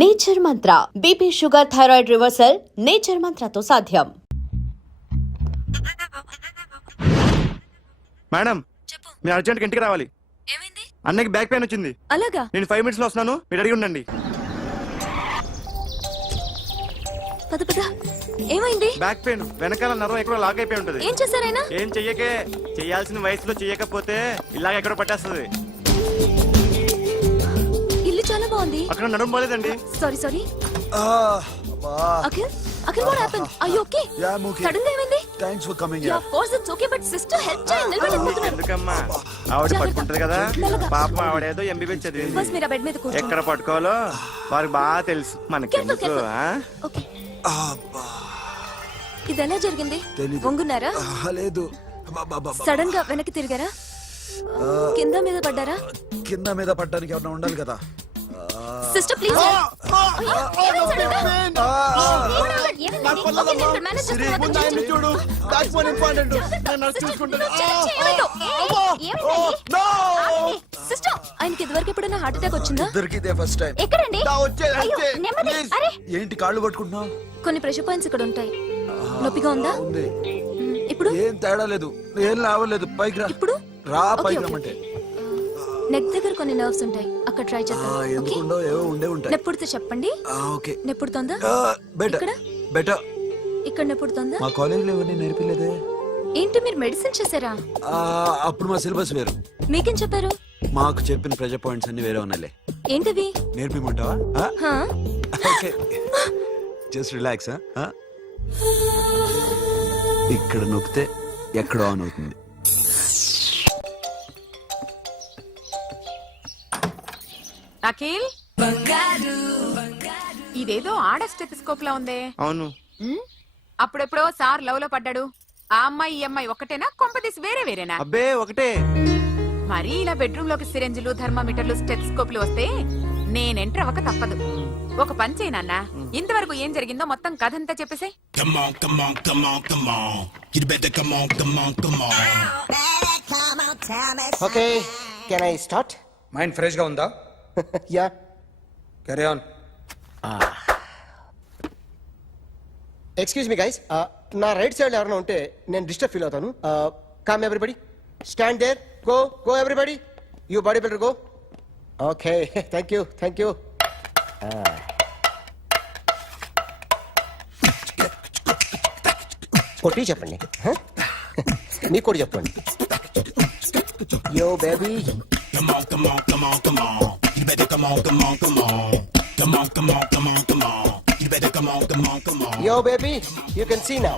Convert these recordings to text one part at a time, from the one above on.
Nature Mantra BP sugar thyroid reversal nature మంత్రతో సాధ్యం. Madam చెప్పు. మీరు అర్జెంట్గా ఇంటికి రావాలి. ఏమైంది? అన్నకి బ్యాక్ పెయిన్ వచ్చింది. అలాగా? నేను 5 minutes లో వస్తున్నాను, మీరు అడిగి ఉండండి. పద పద. ఏమైంది? బ్యాక్ పెయిన్ వెనకాల నరం ఎక్కడో లాక్ అయిపోయి ఉంటది. ఏం చేశారైనా? ఏం చెయ్యకే, చెయ్యాల్సిన వయసులో చెయ్యకపోతే ఇలాగ ఎక్కడో పట్టేస్తుంది. ఇల్లు చాలా బాగుంది. అక్కడ నడుము పోలేదండి. Sorry sorry. Akhil Akhil what happened? Are you okay? Yeah, I'm okay. Sudden గా ఏమైంది? Thanks for coming యా here. Of course it's okay but sister help చేయండి. నిలబడలేకపోతున్నారు. ఎందుకమ్మా, ఆవిడ పట్టుకుంటది కదా. పాపం ఆవిడేదో ఎంబీబీఎస్ చదివింది. బస్ మీరు ఆ బెడ్ మీద కూర్చోండి. ఎక్కడ పట్టుకోవాలో వారికి బాగా తెలుసు. మనకెందుకు? ఓకే. అబ్బా, ఇది ఎలా జరిగింది? తెలీదు. వంగున్నారా? లేదు. సడన్ గా వెనక్కి తిరిగారా? కింద మీద పడ్డారా? కింద మీద పడ్డానికి ఎవరైనా ఉండాలి కదా. Sister please. సిస్టర్ ఆయనకి ఇదివరకు ఎప్పుడైనా హార్ట్ అటాక్ వచ్చిందా? ఇద్దరికి ఇదే ఫస్ట్ టైం. ఎక్కడండి? ఏంటి కాళ్ళు పట్టుకుంటున్నావు? కొన్ని ప్రెషర్ పాయింట్స్ ఇక్కడ ఉంటాయి. నొప్పిగా ఉందా? ఉంది. ఇప్పుడు ఏం తేడా లేదు, ఏం లావలేదు. పైకి రా. ఇప్పుడు రా, ఓకే, పైకి ఓకే. రమ్మంటే. నెక్ దగ్గర కొన్ని నర్వ్స్ ఉంటాయి, అక్కడ ట్రై చేద్దాం. ఓకే, ఎందుకుండో ఏవో ఉండే ఉంటాయి. నెప్పుడుతో చెప్పండి. ఓకే. నెప్పుడుతోందా? బెటర్ ఇక్కడ? బెటర్. ఇక్కడ నెప్పుడుతోందా? మా కాలేజీలో ఎవరిని నేర్పిలేదే. ఏంటి మీరు మెడిసిన్ చేశారా? అప్పుడు మా సిలబస్ వేరు. మీకేం చెప్పారు? మాకు చెప్పిన ప్రెజర్ పాయింట్స్ అన్ని వేరే ఉన్నాయిలే. ఏంటివి? నేర్పిమంటావా? హా? Okay, just relax. ఇక్కడ నొక్కితే ఎక్కడో ఆన్ అవుతుంది. అఖిల్, ఇదేదో ఆడ స్టెథోస్కోప్ లా ఉందే. అవును. అప్పుడెప్పుడో సార్ లవ్ లో పడ్డాడు. ఆ అమ్మాయి ఈ అమ్మాయి ఒకటేనా? కొంపదీసి వేరే వేరేనా? అబ్బే ఒకటే. మరీ ఇలా బెడ్రూమ్ లోకి సిరెంజులు, థర్మామీటర్లు, స్టెథోస్కోప్లు వస్తే నేను ఎంటర్ అవ్వక తప్పదు. ఒక పని చేయి నాన్న, ఇంతవరకు ఏం జరిగిందో మొత్తం కథంతా చెప్పేసే. Come on, come on, come on, come on. You better come on, come on, come on. Okay, can I start? Mind fresh గా ఉందా? Yeah. Carry on. Excuse me guys, నా రైట్ సైడ్ ఎవరైనా ఉంటే నేను డిస్టర్బ్ ఫీల్ అవుతాను. Come everybody, stand there, go go everybody, you body builder go. Okay, thank you thank you. కొట్టి చెప్పండి, మీకు కూడా చెప్పండి. Yo baby. Come on, come on, come on, come on. You better come on, come on, come on. Come on, come on, come on, come on. You better come on, come on, come on. Yo, baby, you can see now.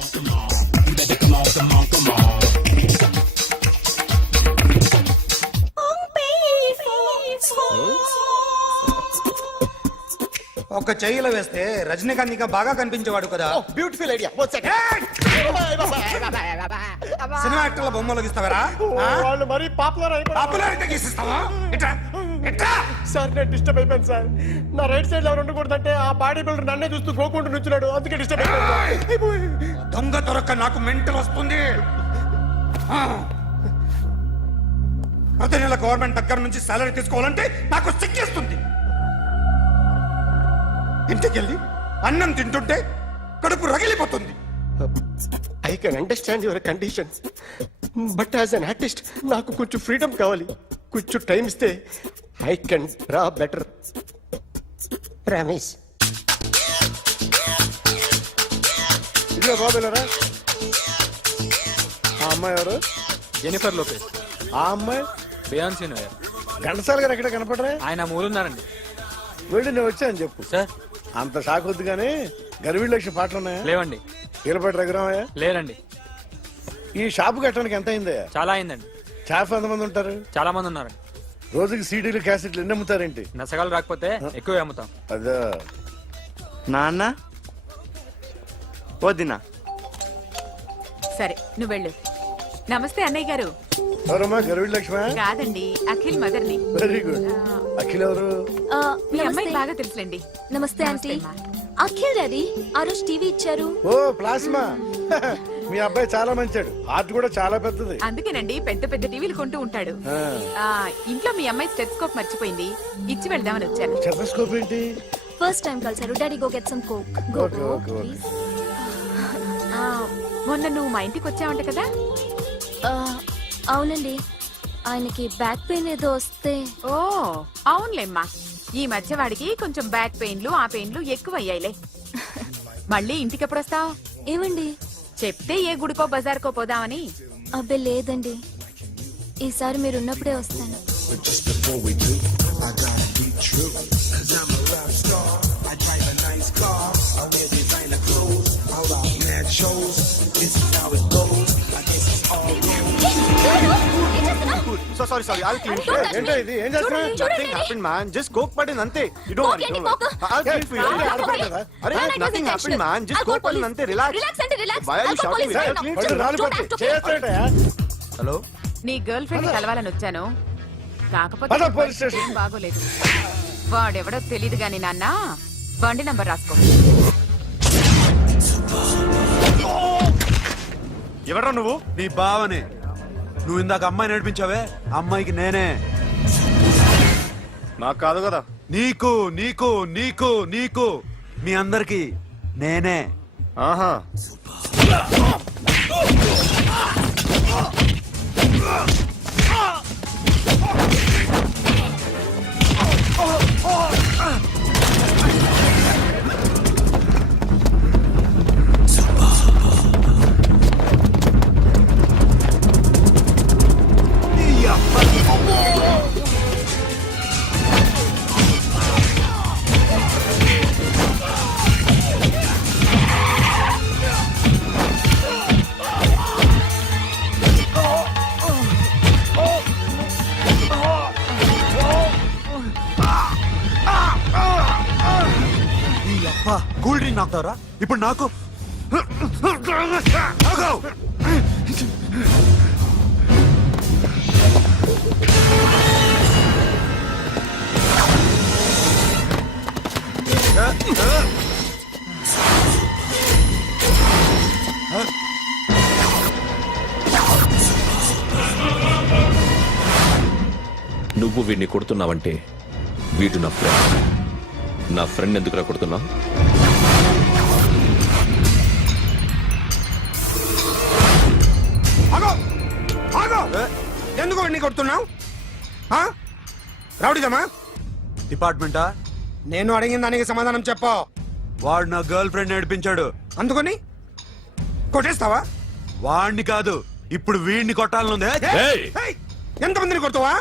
You better come on, come on, come on. ఒక చెయ్యిలో వేస్తే రజనీకాంత్ ఇంకా బాగా కనిపించేవాడు కదా. Oh, beautiful idea. One second. Cinema యాక్టర్ల బొమ్మలు గీస్తావరా? వాళ్ళు మరీ పాపులర్ అయిపోయారు. పాపులారిటీ గీసిస్తావా? ఇట్రా ఇట్రా. సార్ నేను డిస్టర్బ్ అయిపోయాను సార్. నా రైట్ సైడ్ ఎవరు ఉండకూడదంటే ఆ బాడీ బిల్డర్ నన్నే చూస్తూ గోకుంటూ నుంచున్నాడు, అందుకే డిస్టర్బ్ అయిపోయాను. దొంగ దొరక్క నాకు మెంటల్ వస్తుంది. ప్రతి నెల గవర్నమెంట్ దగ్గర నుంచి సాలరీ తీసుకోవాలంటే నాకు సిగ్గేస్తుంది. ఇంటికెళ్ళి అన్నం తింటుంటే కడుపు రగిలిపోతుంది. I can understand your conditions, but as an artist నాకు కొంచెం ఫ్రీడమ్ కావాలి. కొంచెం టైం ఇస్తే I can draw better. Promise. ఇదిగో బాబులరా, ఆ అమ్మాయి ఎవరు? Jennifer Lopez. ఆ అమ్మాయి బియాన్సీ నోయర్. ఘంటసాల గారు ఎక్కడ కనపడరా? ఆయన మూలున్నారండి. వెళ్ళి నేను వచ్చాను చెప్పు. సార్ అంత షాక్ వద్దు కానీ గర్వీళ్ళ లక్ష పాటలు ఉన్నాయా? లేవండి. కీలపాటి రఘురామయ్య లేరండి. ఈ షాపు కట్టడానికి ఎంత అయిందయ్యా? చాలా అయిందండి. షాప్ ఎంతమంది ఉంటారు? చాలా మంది ఉన్నారండి. రోజుకి సీడీలు క్యాసెట్లు ఎన్ని అమ్ముతారేంటి? నసగాలు రాకపోతే ఎక్కువ అమ్ముతాం. అదా నాన్న వద్దినా. సరే నువ్వు వెళ్ళు. నమస్తే అన్నయ్య గారు. ఎవరమ్మా? గర్వీళ్ళ లక్ష్మ? కాదండి, అఖిల్ మదర్ ని. Very good. అఖిల్ ఎవరు? మీ అమ్మాయి బాగా తెలుసులేండి. నమస్తే ఆంటీ. అమ్మా. అఖిల్ డాడీ ఆ రోజు టీవీ ఇచ్చారు. ఓ ప్లాస్మా. మీ అబ్బాయి చాలా మంచాడు, ఆర్ట్ కూడా చాలా పెద్దది. అందుకేనండి పెద్ద పెద్ద టీవీలు కొంటూ ఉంటాడు. ఇంట్లో మీ అమ్మాయి స్టెథోస్కోప్ మర్చిపోయింది, ఇచ్చి వెళ్దామని వచ్చాను. స్టెథోస్కోప్ ఏంటి? ఫస్ట్ టైం కలిసారు. Daddy go get some coke. Okay, okay, okay. ఆ, మొన్న నువ్వు మా ఇంటికి వచ్చావంట కదా. అవునండి, ఆయనకి బ్యాక్ పెయిన్ ఏదో వస్తే. ఓ అవునులేమ్మా, ఈ మధ్య వాడికి కొంచెం బ్యాక్ పెయిన్లు ఆ పెయిన్లు ఎక్కువ అయ్యాయిలే. మళ్ళీ ఇంటికి ఎప్పుడు వస్తావు? ఏమండి? చెప్తే ఏ గుడికో బజార్కో పోదామని. అబ్బే లేదండి, ఈసారి మీరున్నప్పుడే వస్తాను. So sorry I'll clean it. ఏంటో ఇది ఏం చేస్తున్నా? Nothing happened, man. Just coke పడింది అంతే. You don't worry. Don't worry. I'll clean for you. అరే nothing happened, man. Just coke పడింది అంతే. Relax. Why are you shouting? వాళ్ళు రాలిపోతే చేస్తాడయా? హలో నీ గర్ల్ ఫ్రెండ్ కలవాలని వచ్చాను, కాకపోతే పద, పోలీస్ స్టేషన్. ఏం బాగోలేదు. వాడెవడో తెలీదు గాని నాన్న, బండి నంబర్ రాసుకో. ఎవరా నువ్వు? నీ బావనే. నువ్వు ఇందాక అమ్మాయి నడిపించావే, అమ్మాయికి నేనే. నాకు కాదు కదా. నీకు నీకు నీకు నీకు మీ అందరికి నేనే. ఆహా. కూల్ డ్రింక్ నాకుతారా ఇప్పుడు నాకు? ఆగు! నువ్వు వీడిని కొడుతున్నావంటే వీడు నా ఫ్రెండ్. నా ఫ్రెండ్ ఎందుకురా కొడుతున్నావు? ఎందుకు వాడిని కొడుతున్నావు? రౌడీదమ్మా? డిపార్ట్మెంటా? నేను అడిగిన దానికి సమాధానం చెప్పు. వాడు నా గర్ల్ ఫ్రెండ్ నడిపించాడు. అందుకని కొట్టేస్తావా? వాడిని కాదు, ఇప్పుడు వీడిని కొట్టాలనుంది. ఏయ్! ఏయ్, ఎంతమందిని కొడతావా?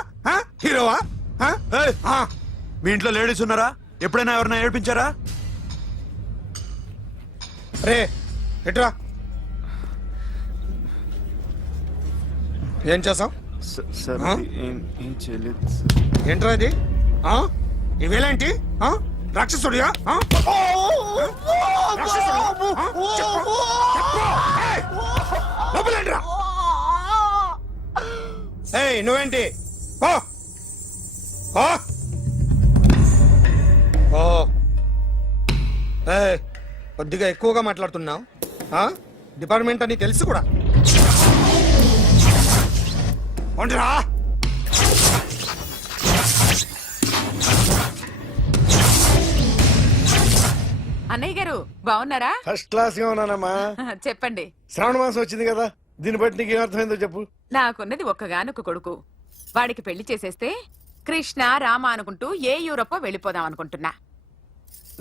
హీరోవా? ఏయ్! మీ ఇంట్లో లేడీస్ ఉన్నారా? ఎప్పుడైనా ఎవరైనా ఏడిపించారా? రే ఎట్రా, ఏం చేసావు? ఏంట్రా ఇది? ఇవేలాంటి రాక్షసుడియా? లోపలేంట్రా? ఏయ్ నువ్వేంటి? కొద్దిగా ఎక్కువగా మాట్లాడుతున్నావు. డిపార్ట్మెంట్ అని తెలుసు కూడా. ఒంటరా అన్నయ్య గారు బాగున్నారా? ఫస్ట్ క్లాస్ గా ఉన్నానమ్మా. చెప్పండి. శ్రావణ మాసం వచ్చింది కదా, దీన్ని బట్టి నీకు ఏమర్థమైందో చెప్పు. నాకున్నది ఒక్కగానొక్క కొడుకు. వాడికి పెళ్లి చేసేస్తే కృష్ణ రామ అనుకుంటూ ఏ యూరోపో వెళ్ళిపోదాం అనుకుంటున్నా.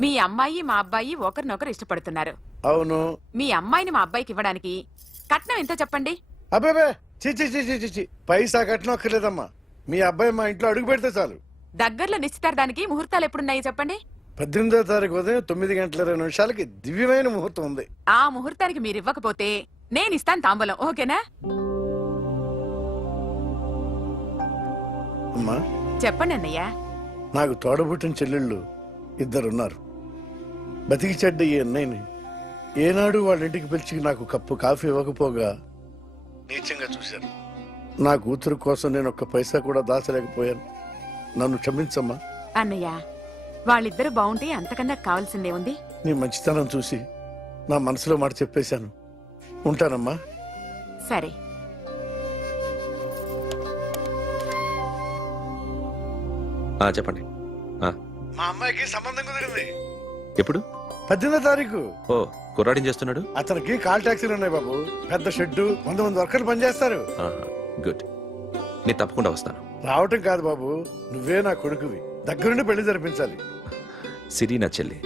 మీ అమ్మాయి మా అబ్బాయి ఒకరినొకరు ఇష్టపడుతున్నారు. అవును. మీ అమ్మాయిని మా అబ్బాయికి ఇవ్వడానికి కట్నం ఎంతో చెప్పండి. అబ్బే చిచి చిచి చిచి, పైసా కట్నం అక్కర్లేదమ్మా. మీ అబ్బాయి మా ఇంట్లో అడుగు పెడితే చాలు. దగ్గరలో నిశ్చితార్థానికి ముహూర్తాలు ఎప్పుడున్నాయి చెప్పండి. 18వ తారీఖు ఉదయం 9:20 దివ్యమైన ముహూర్తం ఉంది. ఆ ముహూర్తానికి మీరు ఇవ్వకపోతే నేను ఇస్తాను తాంబూలం. ఓకేనా? అమ్మా చెప్పండి అన్నయ్య. నాకు తోడబుట్టిన చెల్లెళ్ళు ఇద్దరున్నారు. బతికి చెడ్డ ఈ అన్నయ్యని ఏనాడు వాళ్ళ ఇంటికి పిలిచి నాకు కప్పు కాఫీ ఇవ్వకపోగా నీచంగా చూశారు. నా కూతురు కోసం నేను ఒక్క పైసా కూడా దాచలేకపోయాను. నన్ను క్షమించమ్మా. అన్నయ్య, వాళ్ళిద్దరు బాగుంటే అంతకన్నా కావాల్సిందే ఉంది. నీ మంచితనం చూసి నా మనసులో మాట చెప్పేశాను. ఉంటానమ్మా. సరే. చెప్పండి. మా అమ్మాయికి సంబంధం కుదిరింది. ఎప్పుడు? 18వ తారీఖు. ఓ, కుర్రాడేం చేస్తున్నాడు? అతనికి కాల్ టాక్సీలు ఉన్నాయి బాబు. పెద్ద షెడ్డు, 100 మంది వర్కర్లు పనిచేస్తారు. గుడ్. నేను తప్పకుండా వస్తాను. రావటం కాదు బాబు, నువ్వే నా కొడుకువి. దగ్గరుండి పెళ్లి జరిపించాలి. సిరి నా చెల్లి,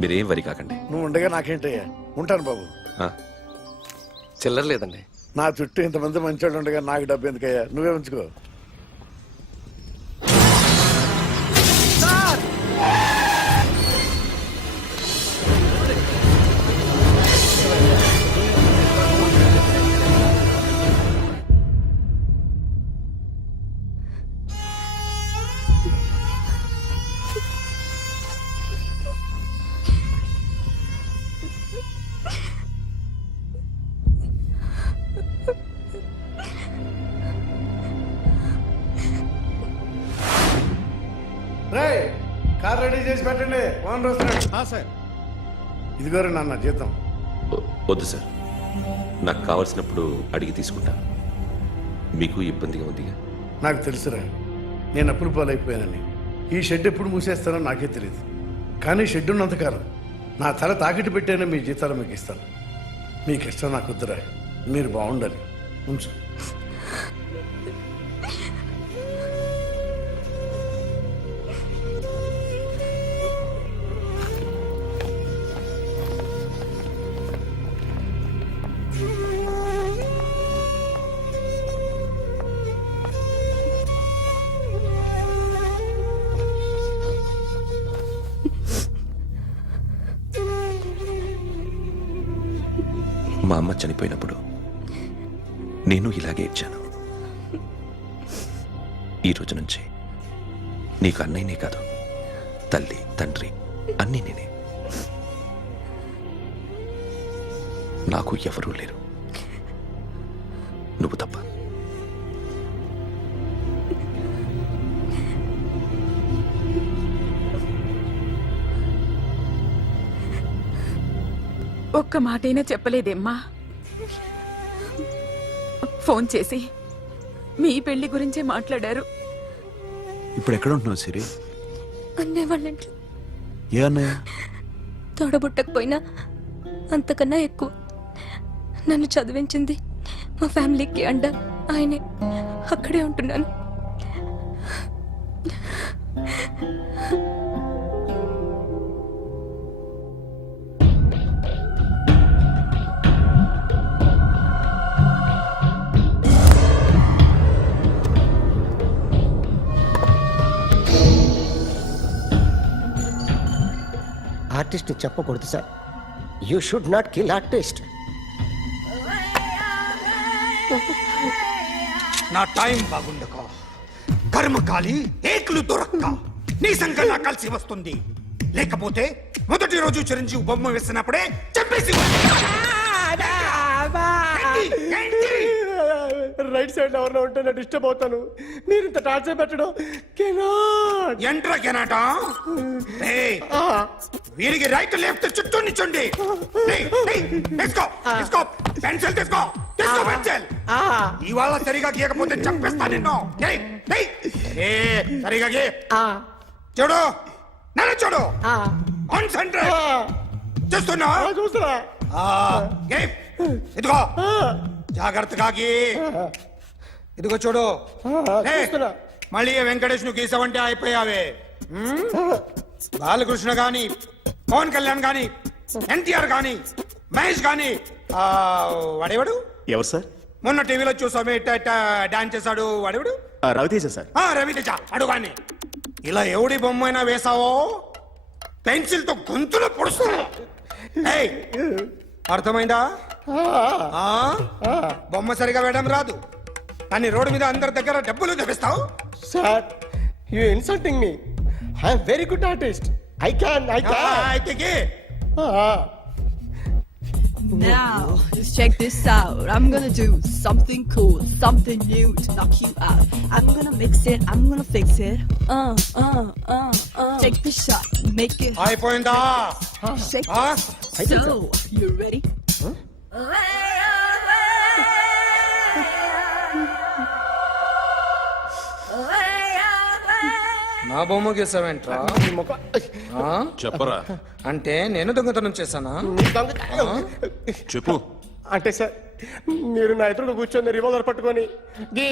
మీరేం వరి కాకండి. నువ్వు ఉండగా నాకేంటయ్యా. ఉంటాను బాబు. ఆ, చిల్లర లేదండి. నా చుట్టూ ఇంతమంది మంచోళ్ళు ఉండగా నాకు డబ్బు ఎందుకయ్యా, నువ్వే ఉంచుకో. రేయ్, కార్ రెడీ చేసి పెట్టండి. ఓనర్ వస్తున్నాడు. సార్, ఇదిగోరు నాన్న జీతం. వద్దు సార్, నాకు కావలసినప్పుడు అడిగి తీసుకుంటాను. మీకు ఇబ్బందిగా ఉందిగా? నాకు తెలుసురా, నేను అప్పులు పాలైపోయానని. ఈ షెడ్ ఎప్పుడు మూసేస్తానో నాకే తెలియదు. కానీ షెడ్ ఉన్నంతకాలం నా తల తాకిట్టు పెట్టైనా మీ జీతాలు మీకు ఇస్తాను. మీకు ఇష్టం నాకు వద్దురా, మీరు బాగుండాలి. ఉంచు. మా అమ్మ చనిపోయినప్పుడు నేను ఇలాగే ఇచ్చాను. ఈ రోజు నుంచి నీకు అన్నయ్యనే కాదు, తల్లి తండ్రి అన్నీ నేనే. నాకు ఎవరూ లేరు, నువ్వు తప్ప. ఒక్క మాటైనా చెప్పలేదేమ్మా? ఫోన్ చేసి మీ పెళ్లి గురించే మాట్లాడారు. ఇప్పుడు ఎక్కడ ఉంటున్నావు సిరి? అన్నయ్య వాళ్ళ ఇంట్లో. ఏ అన్నయ్య? తోడబుట్టకపోయినా అంతకన్నా ఎక్కువ నన్ను చదివించింది మా ఫ్యామిలీకి అండ ఆయనే. అక్కడే ఉంటున్నాను. ఆర్టిస్ట్ చెప్పకూడదు sir. You should not kill artist. నా టైం బాగుండక కర్మకాలి ఏకులు దొరక్క నీ సంకల్లా కలిసి వస్తుంది. లేకపోతే మొదటి రోజు చిరంజీవి బొమ్మ వేసినప్పుడే చెప్పేసి రైట్ సైడ్ ఎవరిలో ఉంటే నేను డిస్టర్బ్ అవుతాను. మీరు ఇంత టార్చర్ పెట్టడం ఎంట్రా కెనాట. వీరికి రైట్ లెఫ్ట్ చుట్టూ నిచ్చండి. తీసుకో తీసుకో పెన్సిల్, తీసుకో తీసుకో పెన్సిల్. ఇవాళ సరిగా గీయకపోతే చంపేస్తా నిన్ను. సరిగా గీ. చూడు, నన్ను చూడు. కాన్సంట్రేట్ చూస్తున్నా. చూస్తున్నా. ఇదిగో జాగ్రత్తగా గీ. ఇదిగో చూడు. మళ్ళీ వెంకటేష్ ను గీసావంటే అయిపోయావే. బాలకృష్ణ గాని, పవన్ కళ్యాణ్ గాని, ఎన్టీఆర్ గాని, మహేష్ గాని, వాడేవాడు ఎవరు సార్? మొన్న టీవీలో చూసామే డాన్స్ చేశాడు వాడేవాడు? రవితేజ సార్. రవితేజ అడుగాని. ఇలా ఎవడి బొమ్మ అయినా వేసావో పెన్సిల్ తో గొంతులో పొడుస్తున్నా. అర్థమైందా? బొమ్మ సరిగా వేయడం రాదు కానీ రోడ్డు మీద అందరి దగ్గర డబ్బులు తెప్పిస్తావు. Sir, you insulting me. I am very good artist. I can అయితే Now, just check this out. I'm gonna do something cool, something new to knock you out. I'm gonna mix it, I'm gonna fix it. Take the shot, make it అయిపోయిందా? shake. So, you ready? నా బొమ్మ గీసావేంట్రా ఈ ముఖం ఆ? చెప్పరా అంటే నేను దొంగతనం చేశానా మీ దొంగ చెప్పు అంటే సార్ మీరు నా ఎదురుగా కూర్చొని రివాల్వర్ పట్టుకొని గీ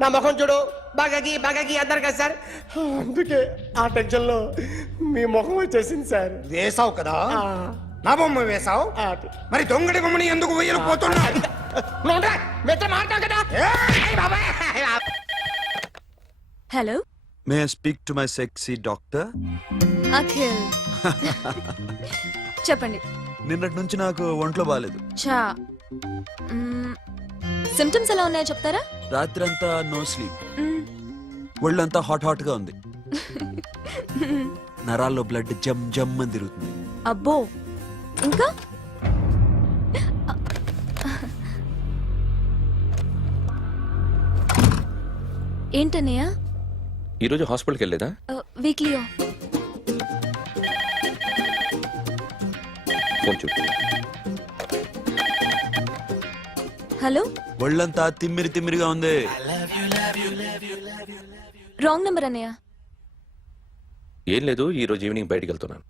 నా ముఖం చూడు బాగా గీ అన్నారు కదా సార్ అందుకే ఆ టెన్షన్ లో మీ ముఖం వచ్చేసింది సార్ వేసావు కదా నా బొమ్మ వేసావు మరి దొంగడి బొమ్మని ఎందుకు వేయలు పోతున్నా hello may speak to my sexy doctor Akhil చెప్పండి. నిన్నటి నుంచి నాకు ఒంట్లో బాగాలేదు. చా సిమ్టమ్స్ ఎలా ఉన్నాయో చెప్తారా? రాత్రంతా నో స్లీప్, మ్మ్. ఒళ్ళంతా హాట్ గా ఉంది, నరాల్లో బ్లడ్ జమ్ జమ్ అని తిరుగుతుంది. అబ్బో, ఇంకా ఏంటన్నయ్య? ఈరోజు హాస్పిటల్కి వెళ్ళేదా? Weekly off. ఫోన్ చూడు. హలో, ఒళ్ళంతా తిమ్మిరి తిమ్మిరిగా ఉంది. రాంగ్ నెంబర్ అన్నయ్య. ఏం లేదు, ఈ రోజు ఈవినింగ్ బయటికి వెళ్తున్నాను.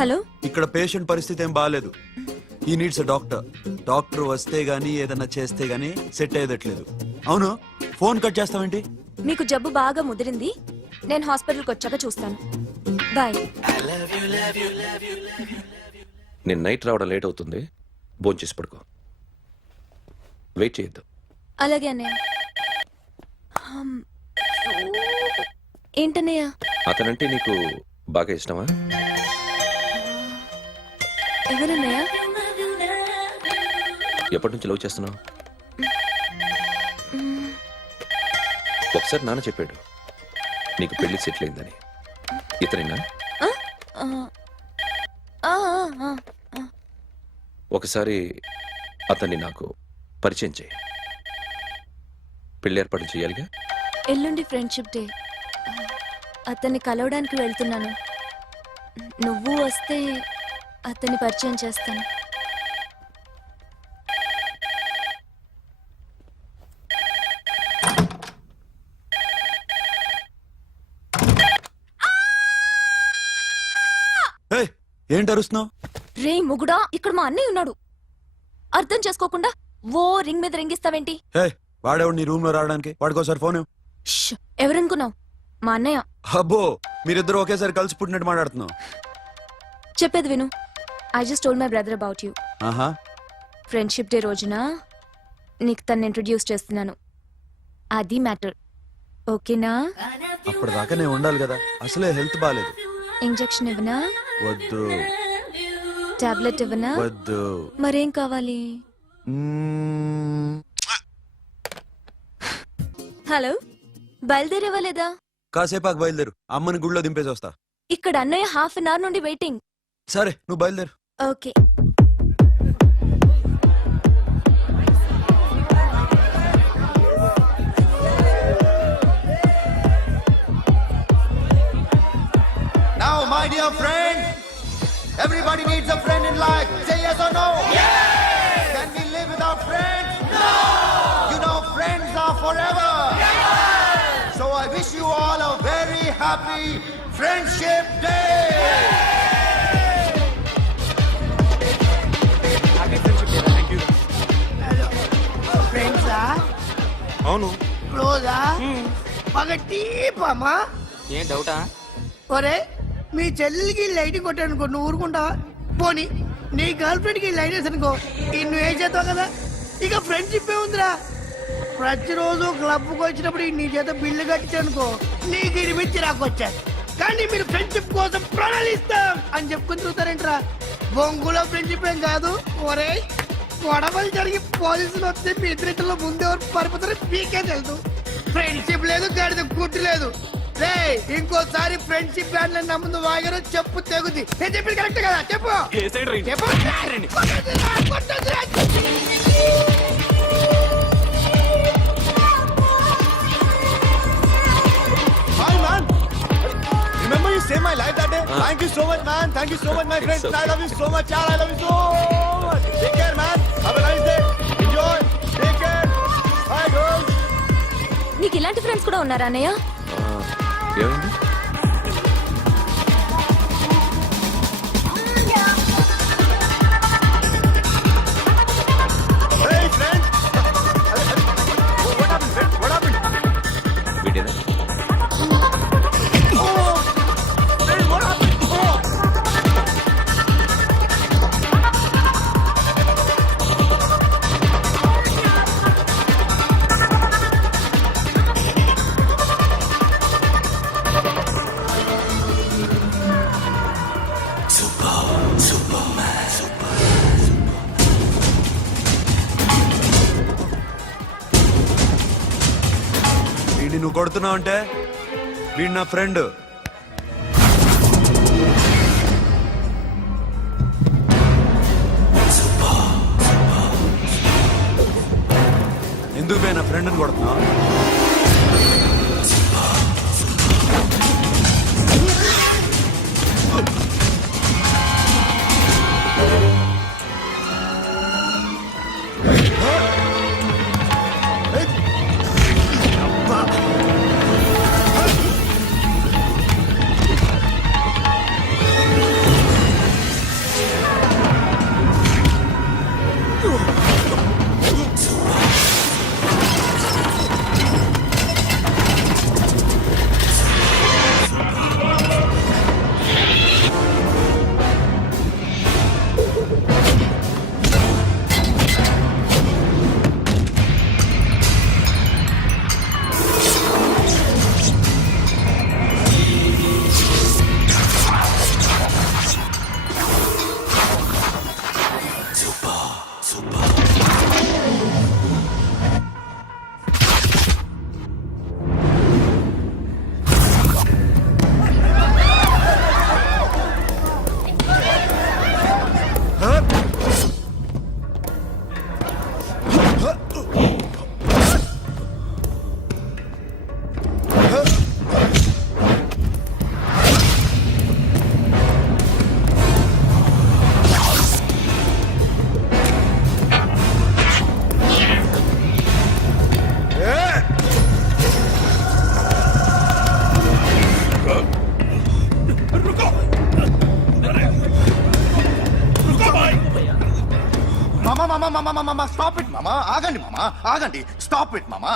హలో, ఇక్కడ పేషెంట్ పరిస్థితి ఏం బాగాలేదు. ఈ నీడ్స్ డాక్టర్. డాక్టర్ వస్తే గానీ ఏదన్నా చేస్తే గానీ సెట్ అయ్యేదట్లేదు. అవును, ఫోన్ కట్ చేస్తావేంటి? మీకు జబ్బు బాగా ముదిరింది, నేను హాస్పిటల్కి వచ్చాక చూస్తాను. బాయ్. నేను నైట్ రావడం లేట్ అవుతుంది, భోంచేసి పడుకో. వెయిట్ చేయొద్దు. అలాగే అన్నయ్య. ఏంటన్నయ్య? అతనంటే నీకు బాగా ఇష్టమా? ఎవరన్నయ్య? ఎప్పటి నుంచి లవ్ చేస్తున్నావు? ఒకసారి నాన్న చెప్పాడు నీకు పెళ్లి సెటిల్ అయిందని. ఇతనేనా? ఒకసారి అతన్ని నాకు పరిచయం చేయి. పెళ్లి ఏర్పాటు చేయాలిగా. ఎల్లుండి ఫ్రెండ్షిప్ డే, అతన్ని కలవడానికి వెళ్తున్నాను. నువ్వు వస్తే అతన్ని పరిచయం చేస్తాను. ఏయ్, ఏంటి అరుస్తున్నావు? రే ముగుడా, ఇక్కడ మా అన్నయ్య ఉన్నాడు. అర్థం చేసుకోకుండా ఓ రింగ్ మీద రింగిస్తావేంటి? వాడేవాడు నీ రూమ్ లో రావడానికి? వాడికోసారి ఫోన్ ఇవ్వు. ష్, ఎవరనుకున్నావు? మా అన్నయ్య. అబ్బో, మీరిద్దరు ఒకేసారి కలిసి పుట్టినట్టు మాట్లాడుతున్నావు. చెప్పేది విను. I just told my brother about you. ఆహా, ఫ్రెండ్షిప్ డే రోజున నీకు తను ఇంట్రొడ్యూస్ చేస్తున్నాను. అది మ్యాటర్. ఓకేనా? అప్పటిదాకా నేను ఉండాలి కదా, అసలే హెల్త్ బాగాలేదు. ఇంజెక్షన్ ఇవ్వనా? వద్దు. టాబ్లెట్ ఇవ్వనా? వద్దు. మరేం కావాలి? మ్మ్. హలో, బయలుదేరేవాలేదా? కాసేపాకు బయలుదేరు, అమ్మని గుళ్ళో దింపేసి వస్తా. ఇక్కడ అన్నయ్య హాఫ్ అన్ అవర్ నుండి వెయిటింగ్. సరే, నువ్వు బయలుదేరు. Okay. Now, my dear friend, everybody needs a friend in life. Say yes or no. Yes. Can we live without friends? No. You know, friends are forever. Yes. So I wish you all a very happy Friendship Day. Happy Friendship Day. Thank you. Friends అవును. క్లోజా బాగా deep అమ్మా. ఏం డౌటా? ఒరే, మీ చెల్లెలికి light కొట్టానుకో, నువ్వు ఊరుకుంటావా? పోనీ నీ గర్ల్ ఫ్రెండ్ కి లైట్ వేసానుకో, నువ్వు ఏం చేస్తావు కదా. ఇక ఫ్రెండ్షిప్ ఏ ఉందిరా. ప్రతిరోజు క్లబ్కి వచ్చినప్పుడు నీ చేత బిల్లు కట్టించనుకో, నీకు ఇరిమిచ్చి రాకొచ్చాను. కానీ మీరు ఫ్రెండ్షిప్ కోసం ప్రణాళిస్తాం అని చెప్పుకుని చూస్తారేంట్రా? బొంగులో ఫ్రెండ్షిప్ ఏం కాదు. ఒరే, గొడవలు జరిగి పోలీసులు వస్తే మీ ఇద్దరిలో ముందెవరు పరిపోతారో మీకే తెలుసు. ఫ్రెండ్షిప్ లేదు, గడిద గుడ్డు లేదు. రే, ఇంకోసారి ఫ్రెండ్షిప్ బ్యాండ్ నా ముందు వాగారో చెప్పు తెగుద్ది. నేను చెప్పింది కరెక్ట్ కదా? చెప్పు చెప్పు. Hi, man. Remember you saved my life that day? Thank you so much, man. Thank you so much, my friends. I love you so much, yaar. I love you so much. Take care, man. Have a nice day. Enjoy. Take care. Hi girls. నీకు ఇలాంటి friends కూడా ఉన్నారా అన్నయ్య? ఏమైంది? Hey friends. What happened, friend? What happened? వీడేనా? Hey, what happened? వీడిని నువ్వు కొడుతున్నావు అంటే వీడు నా ఫ్రెండ్. ఎందుకు పోయి నా ఫ్రెండ్ని కొడుతున్నావు? మామా స్టాప్ ఇట్ మామా. ఆగండి మామా, ఆగండి. స్టాప్ ఇట్ మామా.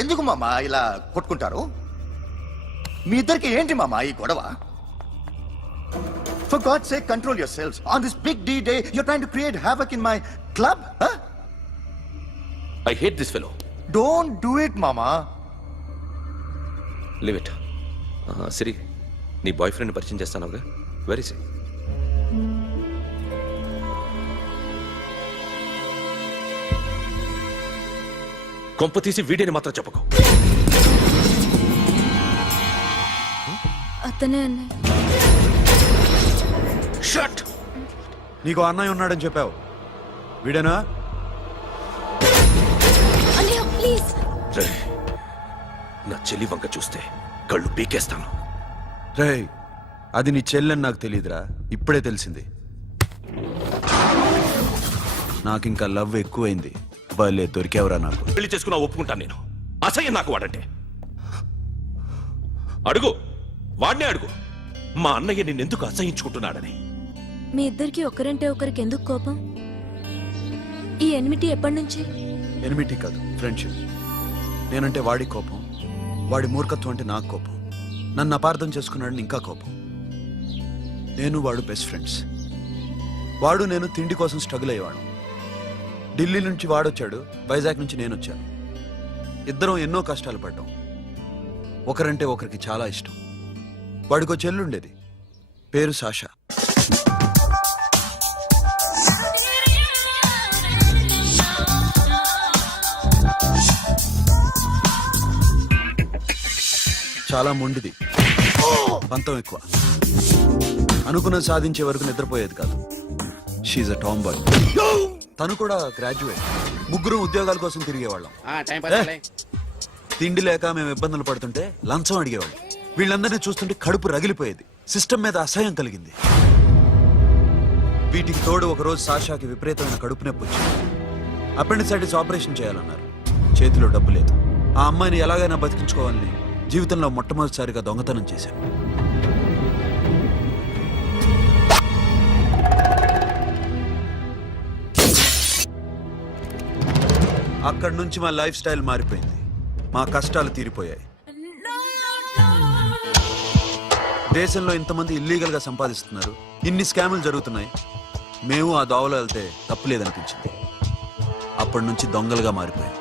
ఎందుకు మామా ఇలా కొట్టుకుంటారు? మీ ఇద్దరికి ఏంటి మామా ఈ గొడవ? For God's sake, control yourselves. On this big D day, you're trying to create havoc in my club? Huh? I hate this fellow. Don't do it, mama. Leave it. సిరి, నీ బాయ్ ఫ్రెండ్ పరిచయం చేస్తానుగా. Very సే. కొంప తీసి వీడిని మాత్రం చెప్పకు. అతనే అన్నయ్య. Shut. నీకు అన్నయ్య ఉన్నాడని చెప్పావు, వీడేనా? అన్నయ్య ప్లీజ్. రేయ్, నా చెల్లి వంక చూస్తే కళ్ళు పీకేస్తాను. రేయ్, అది నీ చెల్లెని నాకు తెలియదురా, ఇప్పుడే తెలిసింది. నాకింకా లవ్ ఎక్కువైంది. భలే దొరికేవరా నాకు. పెళ్లి చేసుకున్నా ఒప్పుకుంటాను నేను. అసహ్యం నాకు వాడంటే. అడుగు, వాడినే అడుగు, మా అన్నయ్య నిన్నెందుకు అసహించుకుంటున్నాడని. మీ ఇద్దరికి ఒకరంటే ఒకరికి ఎందుకు కోపం? ఈ ఎనిమిటీ ఎప్పటి నుంచి? ఎనిమిటీ కాదు, ఫ్రెండ్షిప్. నేనంటే వాడి కోపం, వాడి మూర్ఖత్వం అంటే నాకు కోపం. నన్ను అపార్థం చేసుకున్నాడని ఇంకా కోపం. నేను వాడు బెస్ట్ ఫ్రెండ్స్. వాడు నేను తిండి కోసం స్ట్రగుల్ అయ్యేవాడు. ఢిల్లీ నుంచి వాడొచ్చాడు, వైజాగ్ నుంచి నేను వచ్చాను. ఇద్దరం ఎన్నో కష్టాలు పడ్డాం. ఒకరంటే ఒకరికి చాలా ఇష్టం. వాడికో చెల్లుండేది, పేరు సాషా. చాలా మొండిది, పంతం ఎక్కువ. అనుకున్నది సాధించే వరకు నిద్రపోయేది కాదు. She a tomboy. తను కూడా గ్రాడ్యుయేట్. ముగ్గురు ఉద్యోగాల కోసం తిరిగేవాళ్ళం. తిండి లేక మేము ఇబ్బందులు పడుతుంటే లంచం అడిగేవాళ్ళం. వీళ్ళందరినీ చూస్తుంటే కడుపు రగిలిపోయేది. సిస్టమ్ మీద అసహ్యం కలిగింది. వీటికి తోడు ఒకరోజు సాషాకి విపరీతమైన కడుపు నొప్పి వచ్చింది. అపెండిసైటిస్ ఆపరేషన్ చేయాలన్నారు. చేతిలో డబ్బు లేదు. ఆ అమ్మాయిని ఎలాగైనా బతికించుకోవాలని జీవితంలో మొట్టమొదటిసారిగా దొంగతనం చేశాను. అక్కడి నుంచి మా లైఫ్ స్టైల్ మారిపోయింది. మా కష్టాలు తీరిపోయాయి. దేశంలో ఇంతమంది ఇల్లీగల్ గా సంపాదిస్తున్నారు, ఇన్ని స్కాములు జరుగుతున్నాయి. మేము ఆ దోవలో వెళ్తే తప్పులేదనిపించింది. అప్పటి నుంచి దొంగలుగా మారిపోయాం.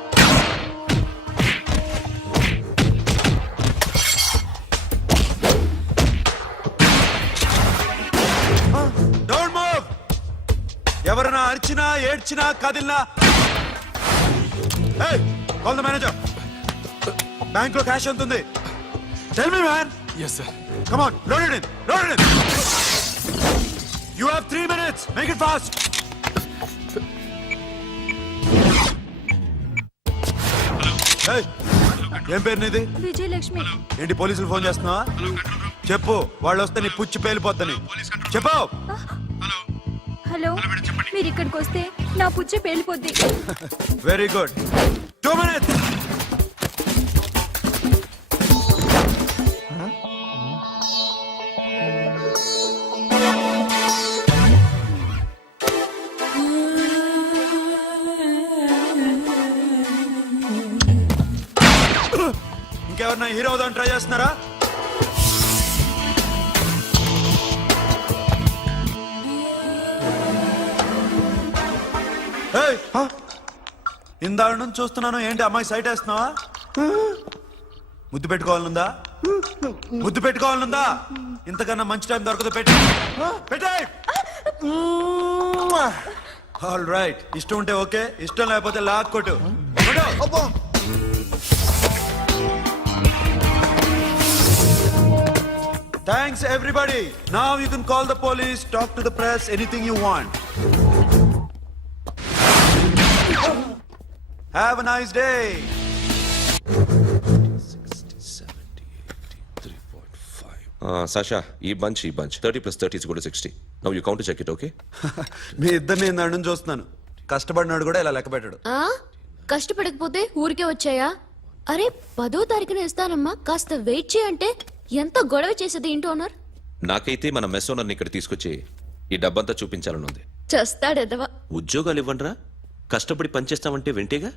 Don't move! ఎవరైనా అరిచినా ఏడ్చినా కదిలినా కాల్ ద మేనేజర్. బ్యాంక్ లో క్యాష్ ఎంత ఉంది? Tell me man. Yes sir. Come on, load it in. Load it in. You have 3 minutes. Make it fast. Hey, ఏం పేరు నీది? విజయలక్ష్మి. ఏంటి పోలీసులు ఫోన్ చేస్తున్నావా? చెప్పు, వాళ్ళు వస్తే నీ పుచ్చి పేలిపోద్దని చెప్పు. హలో, మీరు ఇక్కడికి వస్తే నా పుచ్చ పేలిపోద్ది. Very good. 2 minutes. ఇంకెవరన్నా హీరో అవుదాం ట్రై చేస్తున్నారా? ఇందాక నుంచి చూస్తున్నాను, ఏంటి అమ్మాయి సైట్ వేస్తున్నావా? ముద్దు పెట్టుకోవాలనుందా? ముద్దు పెట్టుకోవాలనుందా? ఇంతకన్నా మంచి టైం దొరకదు. పెట్టే. ఆల్ రైట్, ఇష్టం ఉంటే ఓకే, ఇష్టం లేకపోతే లాక్ కొట్టు. Thanks everybody. Now you can call the police, talk to the press, anything you want. Have a nice day. 'Sasha, ఈ bunch 30 + 30 is equal to 60. Now you count to check it, okay? మీ ఇద్దరిని నేను నన్ను చూస్తున్నాను. కష్టపడినాడు కూడా ఇలా లెక్క పెట్టాడు. కష్టపడకపోతే ఊరికే వచ్చాయా? అరే 10వ తారీఖున ఇస్తానమ్మా, కాస్త వెయిట్ చేయంటే ఎంత గొడవ చేసేది ఇంటి ఓనర్. నాకైతే మన మెస్ ఓనర్ని ఇక్కడ తీసుకొచ్చి ఈ డబ్బంతా చూపించాలని ఉంది. చస్తాడెదవా. ఉద్యోగాలు ఇవ్వండిరా, కష్టపడి పనిచేస్తామంటే వింటేగా.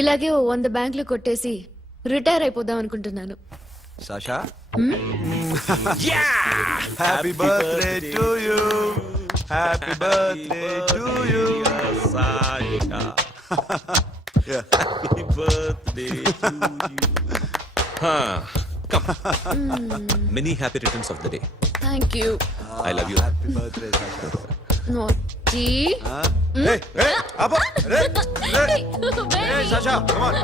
ఇలాగే ఓ 100 బ్యాంకులు కొట్టేసి రిటైర్ అయిపోదాం అనుకుంటున్నాను. Sasha? Happy birthday to you. Happy birthday to you. Sasha. Yeah. Happy birthday to you. Come. Many happy returns of the day. Thank you. I love you. Happy birthday, Sasha. నోటి. Hey, Abba. Hey, Sasha, come on.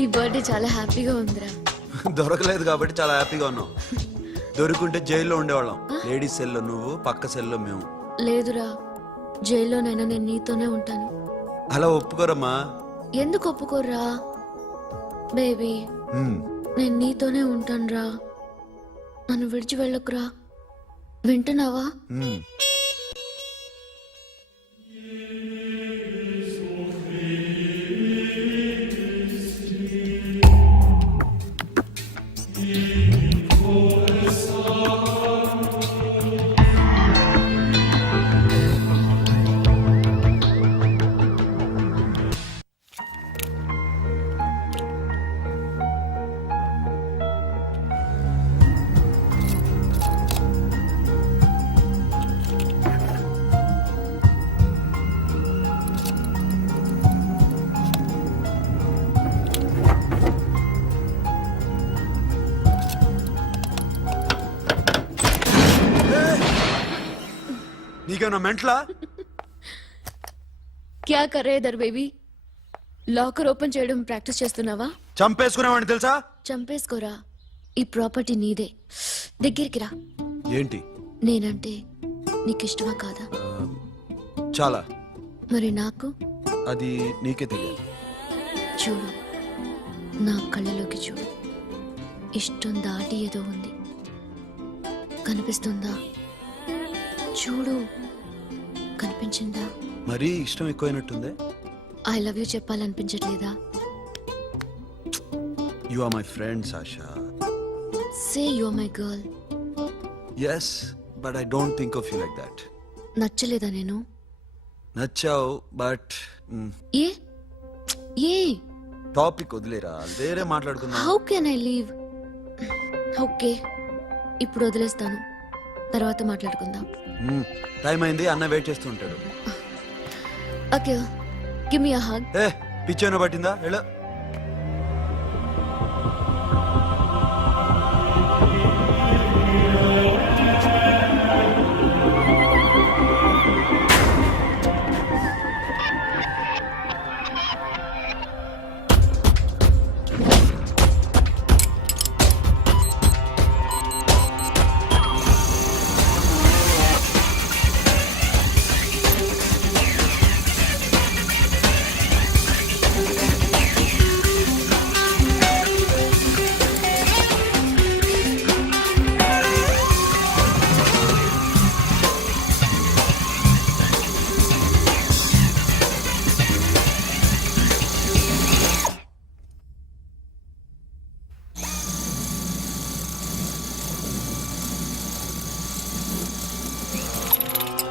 ఈ birthday చాలా హ్యాపీగా ఉందిరా. దొరకలేదు కాబట్టి చాలా హ్యాపీగా ఉన్నాం. దొరుకుంటే జైల్లో ఉండేవాళ్ళం. లేడీస్ సెల్లో నువ్వు, పక్క సెల్లో మేము. లేదురా, జైల్లోనైనా నేను నీతోనే ఉంటాను. అలా ఒప్పుకోరమ్మా. ఎందుకు ఒప్పుకోర్రా బేబీ? నేను నీతోనే ఉంటానురా, నన్ను విడిచి వెళ్ళకురా. వింటున్నావా? నీకేమన్నా మెంట్లా? క్యా కరేదర్ బేబీ? లాకర్ ఓపెన్ చేయడం ప్రాక్టీస్ చేస్తున్నావా? చంపేసుకునేవాడిని తెలుసా? చంపేసుకోరా, ఈ ప్రాపర్టీ నీదే. దగ్గరికి రా. ఏంటి? నేనంటే నీకు ఇష్టమా కాదా? చాలా. మరి నాకు? అది నీకే తెలియాలి. చూడు, నా కళ్ళలోకి చూడు. ఇష్టం దాటి ఏదో ఉంది, కనిపిస్తుందా? చూడు, అనిపించిందా? మరీ ఇష్టం ఎక్కువైనట్టుందే. ఐ లవ్ యూ చెప్పాలనిపించట్లేదా? You are my friend Sasha. Say you are my girl. Yes, but I don't think of you like that. నచ్చలేదా నేను? నచ్చావు, బట్ ఏ ఏ టాపిక్ వదిలేరా, వేరే మాట్లాడుకుందాం. How can I leave? Okay, ఇప్పుడు వదిలేస్తాను, తర్వాత మాట్లాడుకుందాం. టైం అయింది, అన్న వెయిట్ చేస్తూ ఉంటాడు. Okay, give me a hug. ఏ పిచ్చోన పట్టిందా? వెళ్ళు.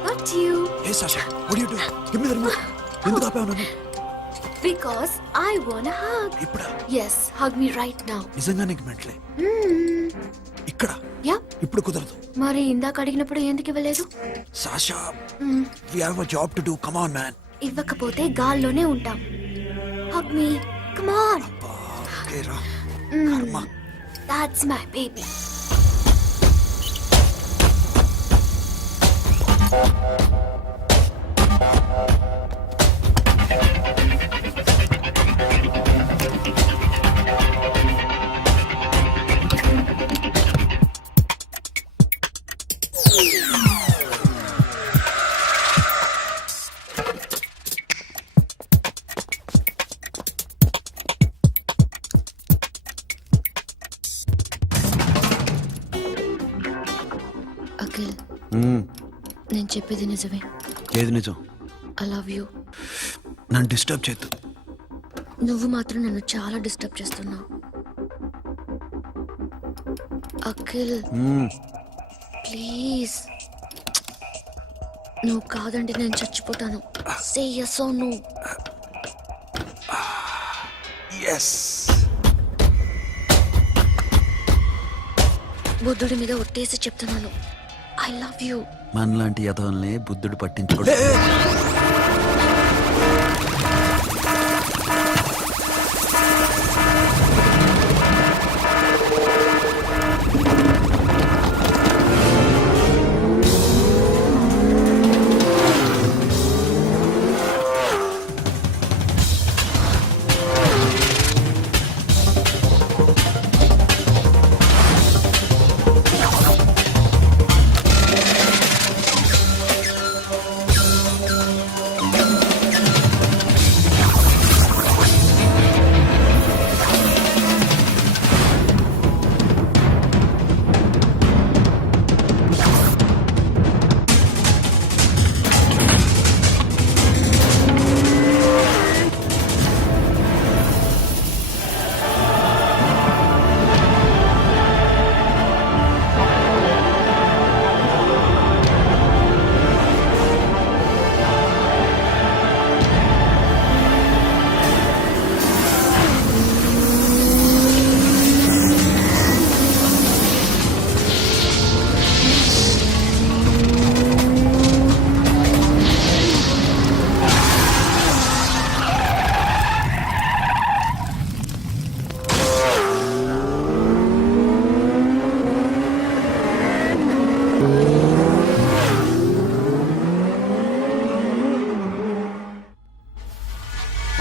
Not you. ఏ Sasha, what are you doing? Give me the remote. ఎందుకు ఆపావు నన్ను? Because I want a hug. ఇప్పుడా? Yes, hug me right now. నిజంగా నీకు మెంటలే? ఇక్కడ Yeah. ఇప్పుడు కుదరదు. మరి ఇందాక అడిగినప్పుడు ఎందుకు ఇవ్వలేదు? Sasha, we have a job to do. Come on, man. ఇవ్వకపోతే గాల్లోనే ఉంటాం. Hug me. Come on. Okay, రా. కర్మ. That's my baby. అఖిల్, నేను చెప్పేది నిజమే. ఏది నిజం? I love you. నన్ను డిస్టర్బ్ చేయొద్దు. నువ్వు మాత్రం నన్ను చాలా డిస్టర్బ్ చేస్తున్నావు. అఖిల్ ప్లీజ్, నువ్వు కాదంటే నేను చచ్చిపోతాను. సే yes or no. ఎస్. బుద్ధుడి మీద ఒట్టేసి చెప్తున్నాను, ఐ లవ్ యూ. మనలాంటి యథవల్ని బుద్ధుడు పట్టించుకోడు.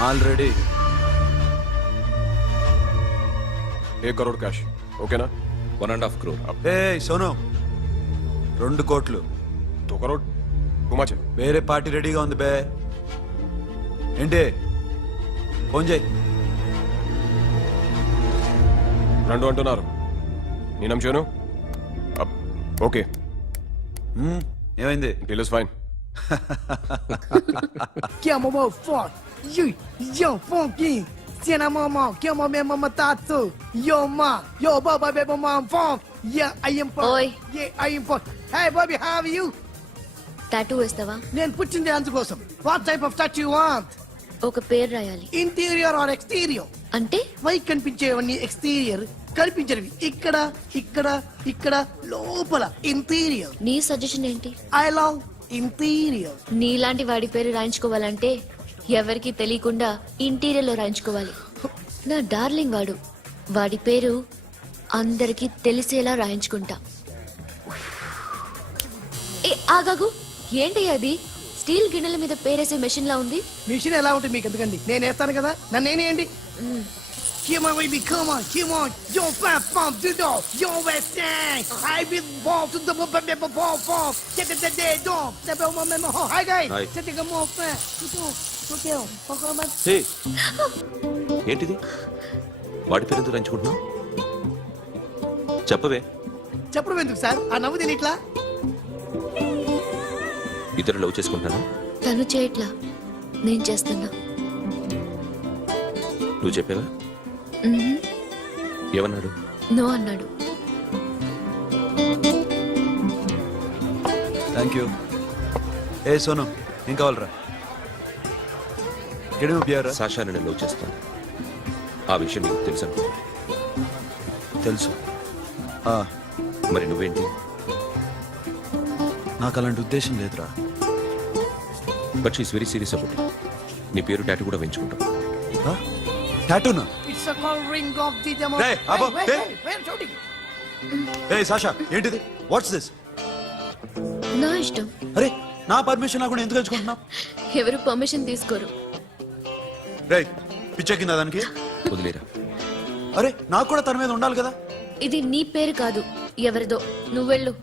Already 1 crore cash. ఓకేనా? 1.5 crore. ఏ సోను, 2 కోట్లు. 2 crore టూ మచ్. వేరే పార్టీ రెడీగా ఉంది బే. ఏంటి? ఫోన్ చేయి. 2 అంటున్నారు. నేను నమ్మాను. ఓకే, ఏమైంది? Deal is fine. Chiamo mo fort. Yo, funky. Siena mama, chiamo me mama tato. Yo ma, yo baba baby mom funk. Yeah, I am funk. Oi. Yeah, I am funk. Hey Bobby, how are you? Tattoo వేస్తావా? నేను పుట్టింది అందుకోసం. What type of tattoo you want? ఒక పేరు రాయాలి. Interior or exterior? అంటే పై కనిపించేవన్నీ exterior, కనిపించేవి ఇక్కడ ఇక్కడ ఇక్కడ లోపల ఇంటీరియర్. నీ సజెషన్ ఏంటి? I love interior. నీలాంటి వాడి పేరు రాయించుకోవాలంటే ఎవరికి తెలియకుండా ఇంటీరియర్ లో రాయించుకోవాలి. నా డార్లింగ్ వాడు. వాడి పేరు అందరికి తెలిసేలా రాయించుకుంటా. ఏ ఆగాగు, ఏంటి అది? స్టీల్ గిన్నెల మీద పేరేసే మెషిన్ లా ఉంది. మిషన్ ఎలా ఉంటుంది మీకు ఎందుకండి? నేను వేస్తాను కదా, నన్ను నేనేయండి. Come on, baby, come on, come on. Yo, fat pump, do do. Yo, West End. I will walk to the ball. Get the day, dog. The bell, my Hi, guys. Hi. Set the more fat. Okay, హే ఏంటిది? వాడి పేరు ఎందుకు రంచుకుంటున్నావు? చెప్పవే. చెప్పడం ఎందుకు sir? ఆ నవ్వు తెలియట్లా? ఇద్దరు లవ్ చేసుకుంటాను. తను చేయట్లా, నేను చేస్తున్నా. నువ్వు చెప్పావా? ఏమన్నాడు? నో అన్నాడు. Thank you. ఏ సోను, ఏం కావాలరా? ఎక్కడే ప్యారా? సాషాని నేను లవ్ చేస్తాను. ఆ విషయం నీకు తెలుసు అనుకో. తెలుసు. మరి నువ్వేంటి? నాకు అలాంటి ఉద్దేశం లేదురా. But she's very serious about it. నీ పేరు టాటూ కూడా పెంచుకుంటాం. టాటూనా? It's a call ring of the demo. Hey, Abba, hey. Wait, shooting. A Sasha, ఏంటిది? What's this? నా ఇష్టం. అరే, నా పర్మిషన్ లేకుండా ఎందుకు ఎంచుకుంటున్నావు? ఎవరు పర్మిషన్ తీసుకోరు. రే, పిచ్చెక్కిందా దానికి? వదిలేరా. అరే, నాకు కూడా తన మీద ఉండాలి కదా. ఇది నీ పేరు కాదు, ఎవరిదో. నువ్వెళ్ళు.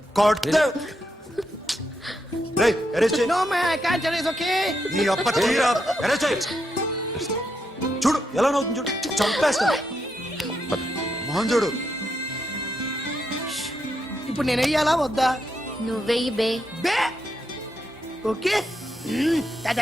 రేయ్, అరెస్ట్ చేయి. No, man, I can't tell it's okay. నీ అప్ప తీరా. అరెస్ట్ చేయి. చూడు ఎలా నవ్వుతుంది, చూడు. చంపేస్తా. మోహన్ చూడు. ఇప్పుడు నేను వెయ్యాలా వద్దా? నువ్వెయ్యి బే. బే ఓకే. Da da